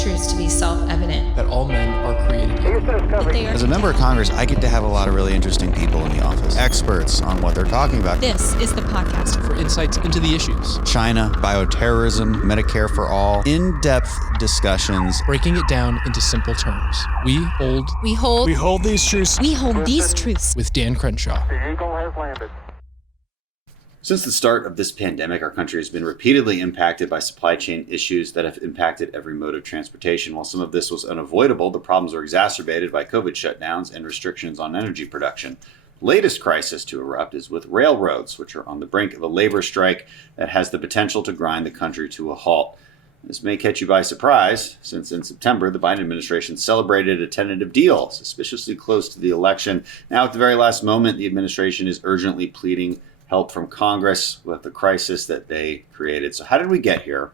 these truths to be self-evident. That all men are created equal. As a member of Congress, I get to have a lot of really interesting people in the office. Experts on what they're talking about. This is the podcast For insights into the issues. China, bioterrorism, Medicare for all. In-depth discussions. Breaking it down into simple terms. We hold these truths. We hold these truths. with Dan Crenshaw. The Eagle has landed. Since the start of this pandemic, our country has been repeatedly impacted by supply chain issues that have impacted every mode of transportation. While some of this was unavoidable, the problems were exacerbated by COVID shutdowns and restrictions on energy production. The latest crisis to erupt is with railroads, which are on the brink of a labor strike that has the potential to grind the country to a halt. This may catch you by surprise, since in September, the Biden administration celebrated a tentative deal, suspiciously close to the election. Now, at the very last moment, the administration is urgently pleading help from Congress with the crisis that they created. So how did we get here?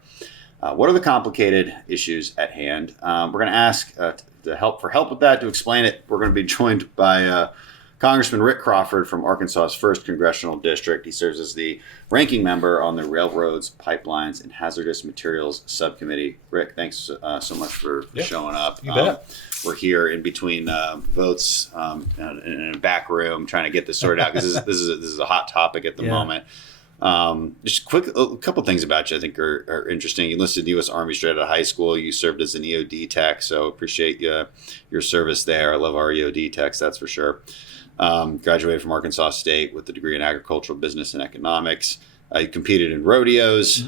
What are the complicated issues at hand? We're going to ask for help with that. To explain it, we're going to be joined by Congressman Rick Crawford from Arkansas's 1st Congressional District. He serves as the ranking member on the Railroads, Pipelines, and Hazardous Materials Subcommittee. Rick, thanks so much for showing up. You bet. We're here in between votes in a back room trying to get this sorted out because this is a hot topic at the moment. Just a couple things about you I think are interesting. You enlisted in the U.S. Army straight out of high school. You served as an EOD tech, so appreciate your service there. I love our EOD techs, that's for sure. Graduated from Arkansas State with a degree in agricultural business and economics. You competed in rodeos.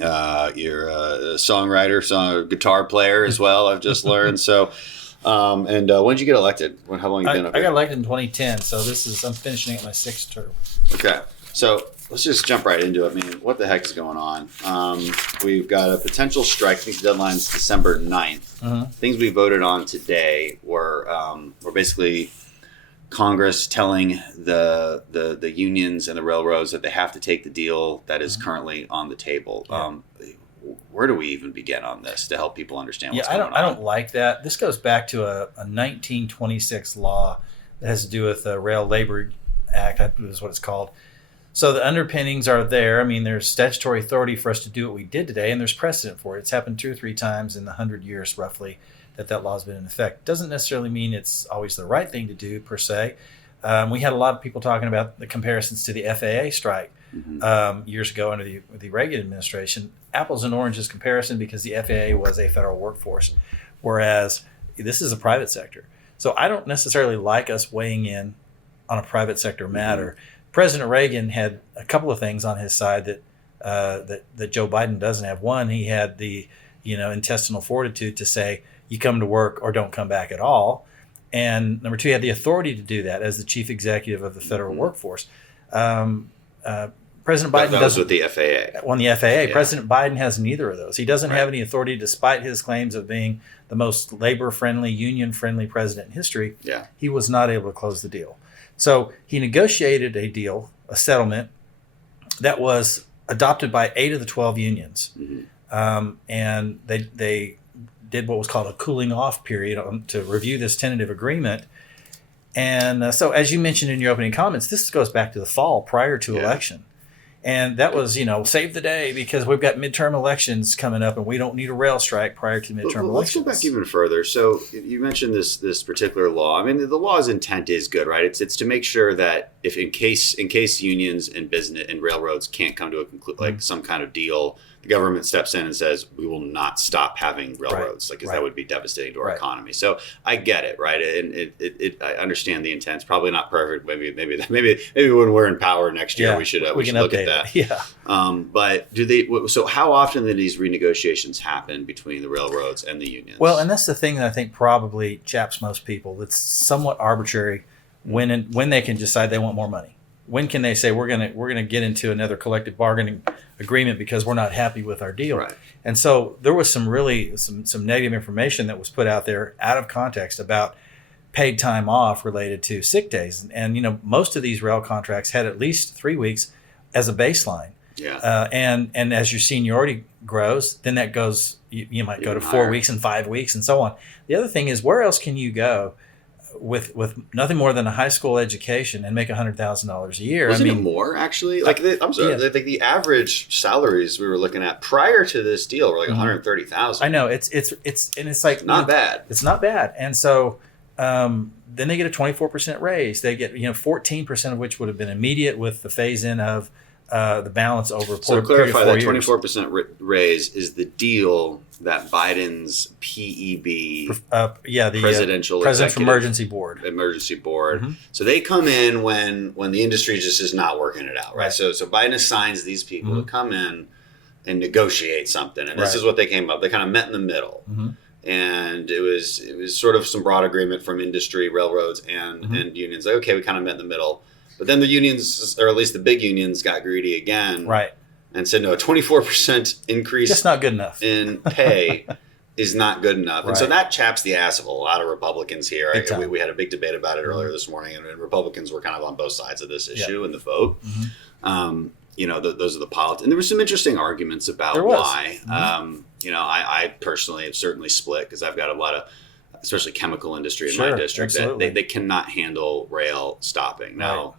You're a songwriter, guitar player as well, I've just learned. So, when did you get elected? How long have you been up I here? got elected in 2010, so I'm finishing at my 6th term. Okay. So let's just jump right into it. I mean, what the heck is going on? We've got a potential strike. I think the deadline's December 9th. Things we voted on today were basically Congress telling the unions and the railroads that they have to take the deal that is currently on the table. Where do we even begin on this to help people understand what's going on? I don't like that. This goes back to a 1926 law that has to do with the Rail Labor Act, I believe is what it's called. So the underpinnings are there. I mean, there's statutory authority for us to do what we did today, and there's precedent for it. It's happened 2 or 3 times in the 100 years, roughly, that law's been in effect. Doesn't necessarily mean it's always the right thing to do, per se. We had a lot of people talking about the comparisons to the FAA strike years ago under the Reagan administration. Apples and oranges comparison, because the FAA was a federal workforce, whereas this is a private sector. So I don't necessarily like us weighing in on a private sector matter. President Reagan had a couple of things on his side that Joe Biden doesn't have. One, he had the intestinal fortitude to say, you come to work or don't come back at all. And number 2, he had the authority to do that as the chief executive of the federal workforce. President Biden that was with the FAA. On the FAA, yeah. President Biden has neither of those. He doesn't have any authority, despite his claims of being the most labor-friendly, union-friendly president in history. Yeah. He was not able to close the deal. So he negotiated a deal, a settlement, that was adopted by 8 of the 12 unions. And they did what was called a cooling off period to review this tentative agreement. And so, as you mentioned in your opening comments, this goes back to the fall prior to election. And that was, save the day because we've got midterm elections coming up and we don't need a rail strike prior to midterm elections. Let's go back even further. So you mentioned this particular law. I mean, the law's intent is good, right? It's to make sure that if in case unions and business and railroads can't come to a some kind of deal, the government steps in and says, we will not stop having railroads, because that would be devastating to our economy. So I get it, right? And I understand the intent. It's probably not perfect. Maybe when we're in power next year, we should look at that. Yeah. But so how often do these renegotiations happen between the railroads and the unions? Well, and that's the thing that I think probably chaps most people. It's somewhat arbitrary when they can decide they want more money. When can they say we're gonna get into another collective bargaining agreement because we're not happy with our deal? Right. And so there was some negative information that was put out there out of context about paid time off related to sick days. And most of these rail contracts had at least 3 weeks as a baseline. Yeah. And as your seniority grows, then that goes. You might go to 4 weeks and 5 weeks and so on. The other thing is, where else can you go with nothing more than a high school education and make $100,000 a year. Wasn't I mean, it more actually? Like I'm sorry, yeah. I think the average salaries we were looking at prior to this deal were like 130,000. I know it's like Not bad. It's not bad, and so then they get a 24% raise. They get 14% of which would have been immediate with the phase in of the balance over. So to clarify, that 24% raise is the deal that Biden's PEB, the Presidential Emergency Board. Mm-hmm. So they come in when the industry just is not working it out, right? So Biden assigns these people to come in and negotiate something, and this is what they came up. They kind of met in the middle, and it was sort of some broad agreement from industry, railroads, and unions. Like, okay, we kind of met in the middle, but then the unions, or at least the big unions, got greedy again, right? And said, no, a 24% increase just not good enough in pay is not good enough. And so that chaps the ass of a lot of Republicans here. We had a big debate about it earlier this morning, and Republicans were kind of on both sides of this issue in the vote. Those are the politics. And there were some interesting arguments about why. I personally have certainly split because I've got a lot of, especially chemical industry in my district, that they cannot handle rail stopping. Now,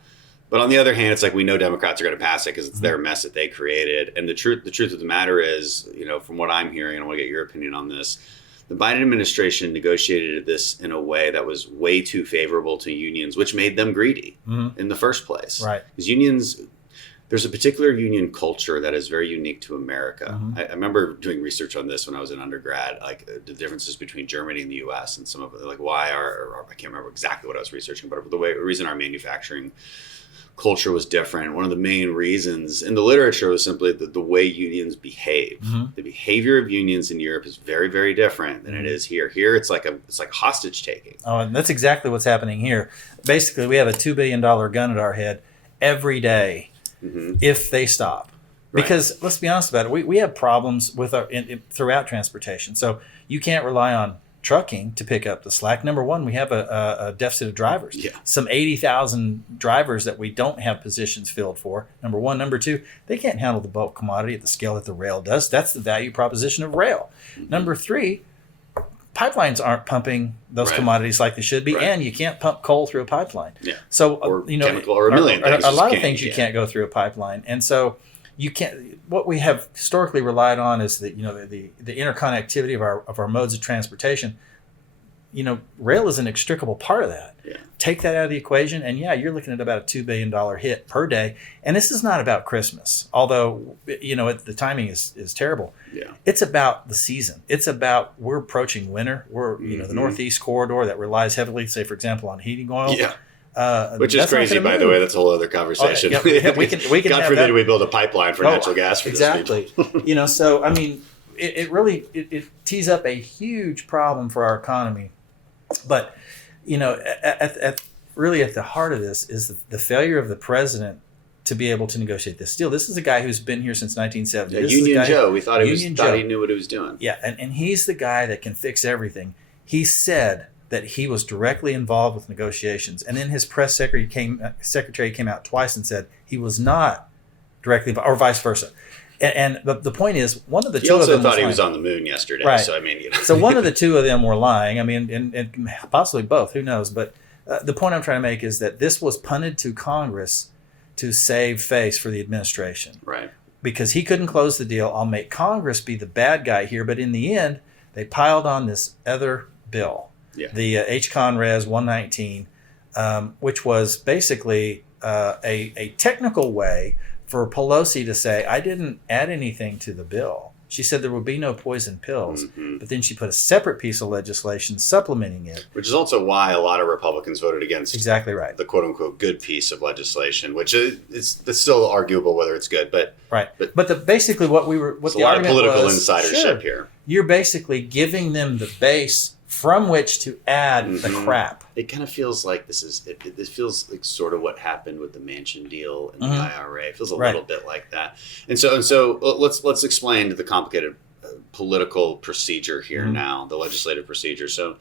but on the other hand, it's like we know Democrats are going to pass it because it's their mess that they created. And the truth of the matter is, from what I'm hearing, and I want to get your opinion on this, the Biden administration negotiated this in a way that was way too favorable to unions, which made them greedy in the first place. Right. Because unions, there's a particular union culture that is very unique to America. I remember doing research on this when I was in undergrad, like the differences between Germany and the U.S. and some of it, like why I can't remember exactly what I was researching, but the reason our manufacturing culture was different. One of the main reasons in the literature was simply the way unions behave. The behavior of unions in Europe is very, very different than it is here. Here, it's like hostage taking. Oh, and that's exactly what's happening here. Basically, we have a $2 billion gun at our head every day if they stop. Because let's be honest about it, we have problems with throughout transportation. So you can't rely on trucking to pick up the slack. Number one, we have a deficit of drivers. Some 80,000 drivers that we don't have positions filled for. Number one. Number two, they can't handle the bulk commodity at the scale that the rail does. That's the value proposition of rail. Number three, pipelines aren't pumping those commodities like they should be, and you can't pump coal through a pipeline. So or chemical or a million things. A lot of things you can't go through a pipeline, and so you can't. What we have historically relied on is the interconnectivity of our modes of transportation. Rail is an inextricable part of that. Take that out of the equation, and you're looking at about a $2 billion hit per day. And this is not about Christmas, although the timing is terrible. It's about the season. It's about we're approaching winter. We're the Northeast corridor that relies heavily, say for example, on heating oil. Which is crazy, by the way. That's a whole other conversation. We can God forbid we build a pipeline for natural gas for exactly. those people. So I mean, it really tees up a huge problem for our economy. But at the heart of this is the failure of the president to be able to negotiate this deal. This is a guy who's been here since 1970. Union Joe. We thought he knew what he was doing. And he's the guy that can fix everything. He said that he was directly involved with negotiations. And then his press secretary came out twice and said he was not directly involved, or vice versa. And the point is, one of the two of them thought he was on the moon yesterday. Right. So I mean, so one of the two of them were lying. I mean, and possibly both. Who knows? But the point I'm trying to make is that this was punted to Congress to save face for the administration. Right. Because he couldn't close the deal. I'll make Congress be the bad guy here. But in the end, they piled on this other bill, the H-Con Res 119, which was basically a technical way for Pelosi to say, I didn't add anything to the bill. She said there would be no poison pills, but then she put a separate piece of legislation supplementing it. Which is also why a lot of Republicans voted against the quote-unquote good piece of legislation, which it's still arguable whether it's good. But basically what the a lot of political insidership here. You're basically giving them the base from which to add the crap. It kind of feels like this feels like sort of what happened with the Manchin deal and the IRA. It feels a little bit like that. And so let's explain the complicated political procedure here now, the legislative procedure. So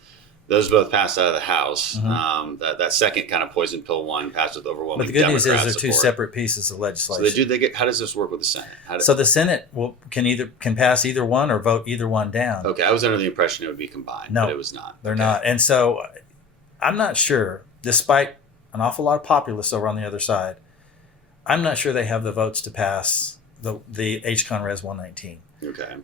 those both passed out of the House. That second kind of poison pill one passed with overwhelming But the good Democrat news is they're two support. separate pieces of legislation. So how does this work with the Senate? So the Senate can pass either one or vote either one down. Okay, I was under the impression it would be combined, but it was not. They're not. And so I'm not sure, despite an awful lot of populists over on the other side, I'm not sure they have the votes to pass the HCon Res 119. Okay.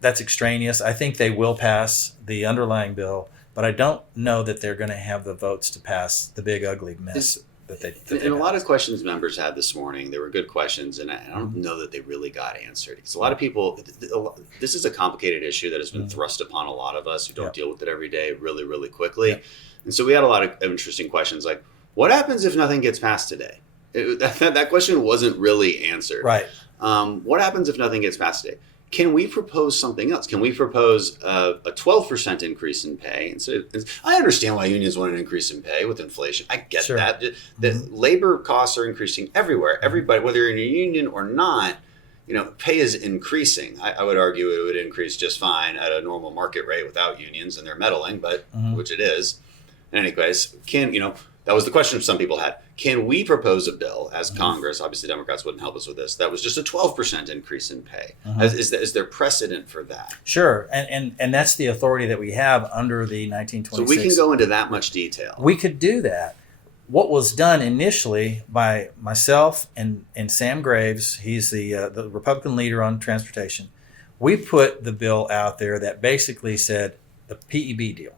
That's extraneous. I think they will pass the underlying bill, but I don't know that they're going to have the votes to pass the big ugly mess that they And a lot of questions members had this morning, they were good questions, and I don't know that they really got answered. Because a lot of people, this is a complicated issue that has been thrust upon a lot of us who don't deal with it every day really, really quickly. And so we had a lot of interesting questions like, what happens if nothing gets passed today? That question wasn't really answered. Right. What happens if nothing gets passed today? Can we propose something else? Can we propose a 12% increase in pay? I understand why unions want an increase in pay with inflation. I get that. The labor costs are increasing everywhere. Everybody, whether you're in a union or not, pay is increasing. I would argue it would increase just fine at a normal market rate without unions and their meddling, but which it is. Anyways, that was the question some people had. Can we propose a bill as Congress? Obviously, Democrats wouldn't help us with this. That was just a 12% increase in pay. Is there precedent for that? Sure, and that's the authority that we have under the 1926. So we can go into that much detail. We could do that. What was done initially by myself and Sam Graves, he's the Republican leader on transportation. We put the bill out there that basically said the PEB deal.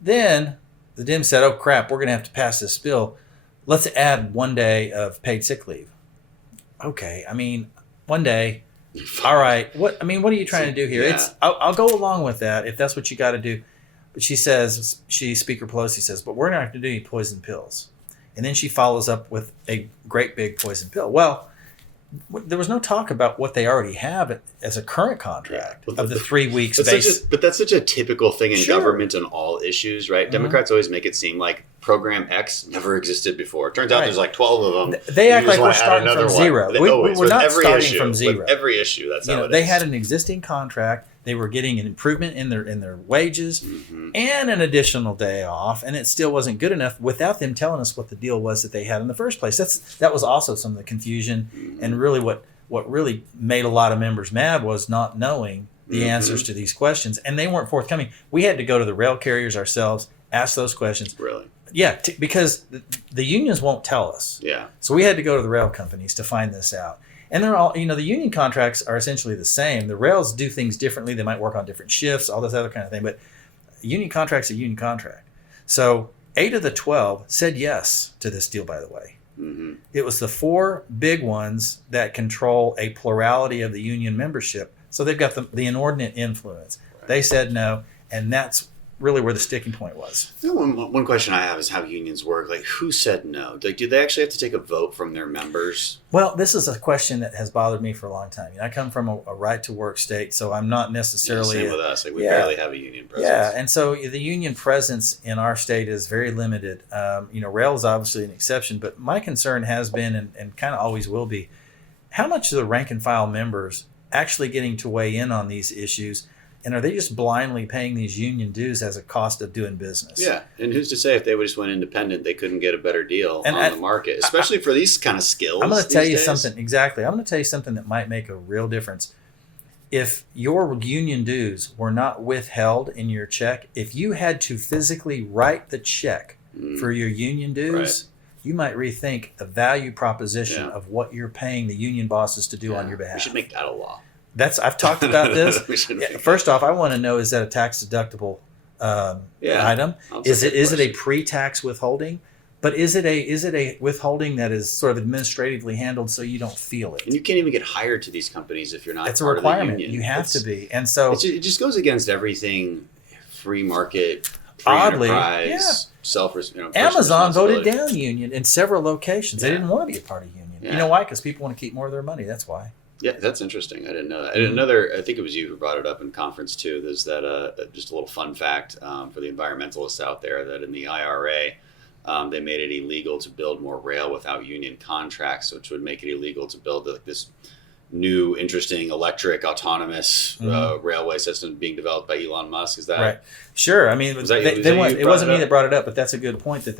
Then the Dems said, oh, crap, we're going to have to pass this bill. Let's add 1 day of paid sick leave. Okay, 1 day. All right. What are you trying to do here? Yeah. I'll go along with that if that's what you got to do. But Speaker Pelosi says, but we're not going to do any poison pills. And then she follows up with a great big poison pill. Well, there was no talk about what they already have as a current contract of the 3 weeks base. But that's such a typical thing in government on all issues, right? Democrats always make it seem like Program X never existed before. It turns out there's like 12 of them. They act like we're starting from zero. We're not starting from zero. With every issue, that's how it is. They had an existing contract. They were getting an improvement in their wages and an additional day off, and it still wasn't good enough without them telling us what the deal was that they had in the first place. That was also some of the confusion, and really what really made a lot of members mad was not knowing the answers to these questions, and they weren't forthcoming. We had to go to the rail carriers ourselves, ask those questions. Really? Yeah, because the unions won't tell us. Yeah. So we had to go to the rail companies to find this out. And they're all, the union contracts are essentially the same. The rails do things differently. They might work on different shifts, all this other kind of thing. But a union contract's a union contract. So 8 of the 12 said yes to this deal, by the way. It was the 4 big ones that control a plurality of the union membership. So they've got the inordinate influence. Right. They said no, and that's really where the sticking point was. One question I have is how unions work. Like, who said no? Like, do they actually have to take a vote from their members? Well, this is a question that has bothered me for a long time. I come from a right-to-work state, so I'm not necessarily... same with us. Like, we barely have a union presence. Yeah, and so the union presence in our state is very limited. Rail is obviously an exception, but my concern has been, and kind of always will be, how much are the rank-and-file members actually getting to weigh in on these issues? And are they just blindly paying these union dues as a cost of doing business? Yeah, and who's to say if they just went independent, they couldn't get a better deal on the market, especially for these kind of skills. I'm going to tell you something. Exactly. I'm going to tell you something that might make a real difference. If your union dues were not withheld in your check, if you had to physically write the check for your union dues, you might rethink the value proposition of what you're paying the union bosses to do on your behalf. We should make that a law. I've talked about this. First off, I want to know, is that a tax deductible item? Is it a pre-tax withholding? But is it a withholding that is sort of administratively handled so you don't feel it? And you can't even get hired to these companies if you're not. It's a requirement. You have to be, and so it just goes against everything. Free market, oddly, Amazon voted down union in several locations. They didn't want to be a part of union. You know why? Because people want to keep more of their money. That's why. Yeah, that's interesting. I didn't know that. I think it was you who brought it up in conference too. There's that just a little fun fact for the environmentalists out there that in the IRA, they made it illegal to build more rail without union contracts, which would make it illegal to build this new, interesting electric autonomous railway system being developed by Elon Musk. Is that right? Sure. It wasn't me that brought it up, but that's a good point that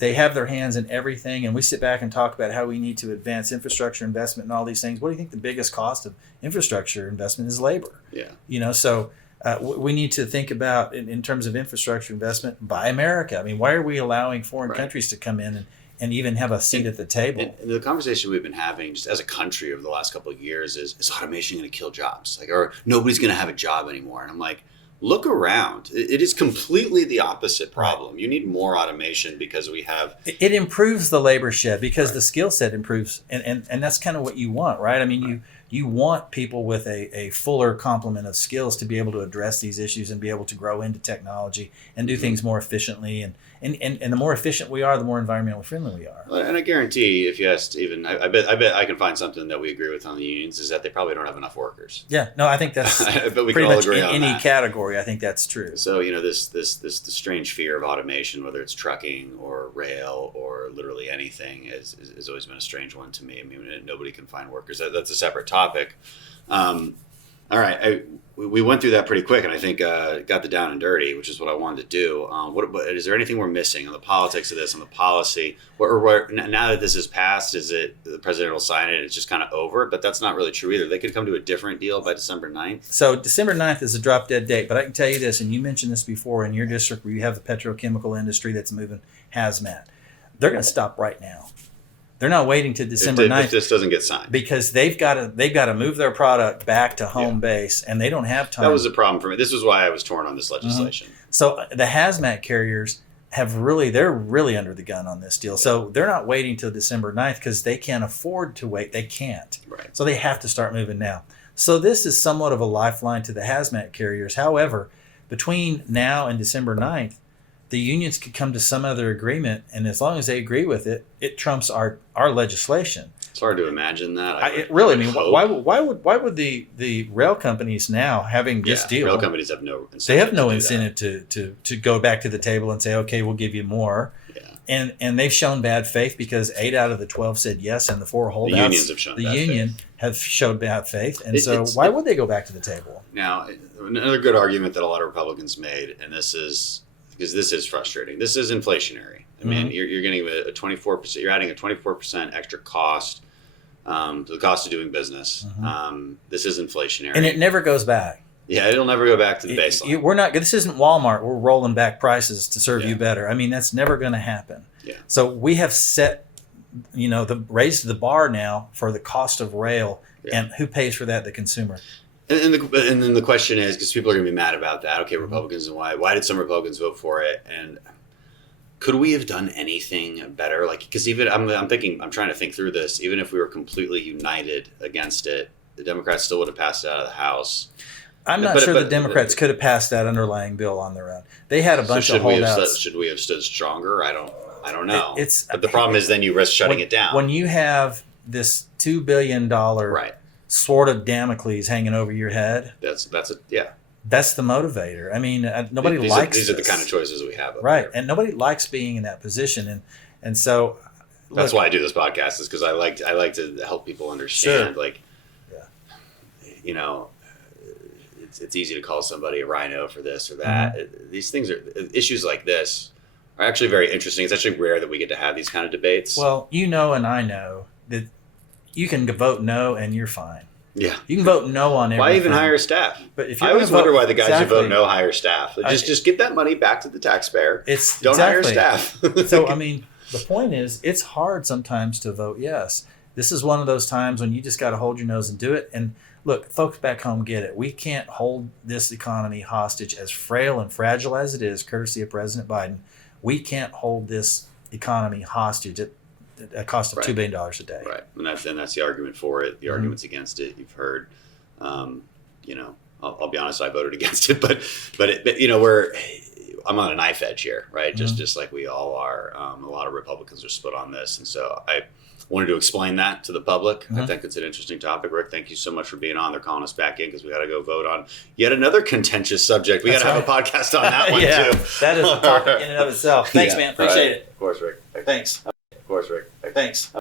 they have their hands in everything, and we sit back and talk about how we need to advance infrastructure investment and all these things. What do you think the biggest cost of infrastructure investment is? Labor. Yeah. So We need to think about, in terms of infrastructure investment, buy America. I mean, why are we allowing foreign countries to come in and even have a seat at the table? And the conversation we've been having just as a country over the last couple of years is automation going to kill jobs? Like, or nobody's going to have a job anymore. And I'm like, look around. It is completely the opposite problem. Right. You need more automation because we have... It improves the labor shed because the skill set improves. And that's kind of what you want, right? I mean, you want people with a fuller complement of skills to be able to address these issues and be able to grow into technology and do things more efficiently. And the more efficient we are, the more environmentally friendly we are. And I guarantee, if you asked even, I bet I can find something that we agree with on the unions, is that they probably don't have enough workers. Yeah, no, I think that's but we pretty can all much agree in on any that. category. I think that's true. So, this strange fear of automation, whether it's trucking or rail or literally anything, has always been a strange one to me. I mean, nobody can find workers. That's a separate topic. All right, we went through that pretty quick, and I think got the down and dirty, which is what I wanted to do. What is there anything we're missing on the politics of this, on the policy? Or now that this is passed, is it the president will sign it and it's just kind of over? But that's not really true either. They could come to a different deal by December 9th. So December 9th is a drop dead date, but I can tell you this, and you mentioned this before in your district where you have the petrochemical industry that's moving hazmat. They're going to stop right now. They're not waiting to December 9th if this doesn't get signed, because they've got to move their product back to home base, and they don't have time. That was a problem for me. This is why I was torn on this legislation. So the hazmat carriers they're really under the gun on this deal. So they're not waiting till December 9th because they can't afford to wait. They can't. Right. So they have to start moving now. So this is somewhat of a lifeline to the hazmat carriers. However, between now and December 9th, the unions could come to some other agreement, and as long as they agree with it, it trumps our legislation. It's hard to imagine that. Why would the rail companies now having this deal? Rail companies have no incentive. They have no incentive to go back to the table and say, okay, we'll give you more. Yeah. And they've shown bad faith because 8 out of the 12 said yes, and the 4 holdouts. The unions have shown bad faith. Have showed bad faith, and why would they go back to the table? Now, another good argument that a lot of Republicans made, and this is because this is frustrating. This is inflationary. I mean, you're getting a 24%. You're adding a 24% extra cost to the cost of doing business. This is inflationary, and it never goes back. Yeah, it'll never go back to the baseline. We're not. This isn't Walmart. We're rolling back prices to serve you better. I mean, that's never going to happen. Yeah. So we have set, raised the bar now for the cost of rail, and who pays for that? The consumer. And then the question is, because people are going to be mad about that. Okay, Republicans, and why did some Republicans vote for it? And could we have done anything better? Like, because even I'm trying to think through this. Even if we were completely united against it, the Democrats still would have passed it out of the House. I'm not sure the Democrats could have passed that underlying bill on their own. They had a bunch of holdouts. Should we have stood stronger? I don't know. But the problem is then you risk shutting it down. When you have this $2 billion sword of Damocles hanging over your head. That's the motivator. I mean, nobody likes these are the kind of choices we have. Right. And nobody likes being in that position. And so that's why I do this podcast, is because I like to help people understand. Sure. Like, it's easy to call somebody a rhino for this or that. These things issues like this are actually very interesting. It's actually rare that we get to have these kind of debates. Well, and I know that you can vote no and you're fine. Yeah. You can vote no on everything. Why even hire staff? But if I always wonder why the guys who vote no hire staff. Just get that money back to the taxpayer. Don't hire staff. So, I mean, the point is, it's hard sometimes to vote yes. This is one of those times when you just got to hold your nose and do it. And look, folks back home get it. We can't hold this economy hostage, as frail and fragile as it is, courtesy of President Biden. We can't hold this economy hostage at a cost of $2 billion a day. Right. And that's the argument for it. The arguments against it, you've heard. I'll be honest, I voted against it, but I'm on a knife edge here, right? Just like we all are. A lot of Republicans are split on this. And so I wanted to explain that to the public. I think it's an interesting topic. Rick, thank you so much for being on. They're calling us back in because we got to go vote on yet another contentious subject. We got to have a podcast on that one too. That is a topic in and of itself. Thanks, man. Appreciate it. Of course, Rick. Thanks. Of course, Rick. Thanks.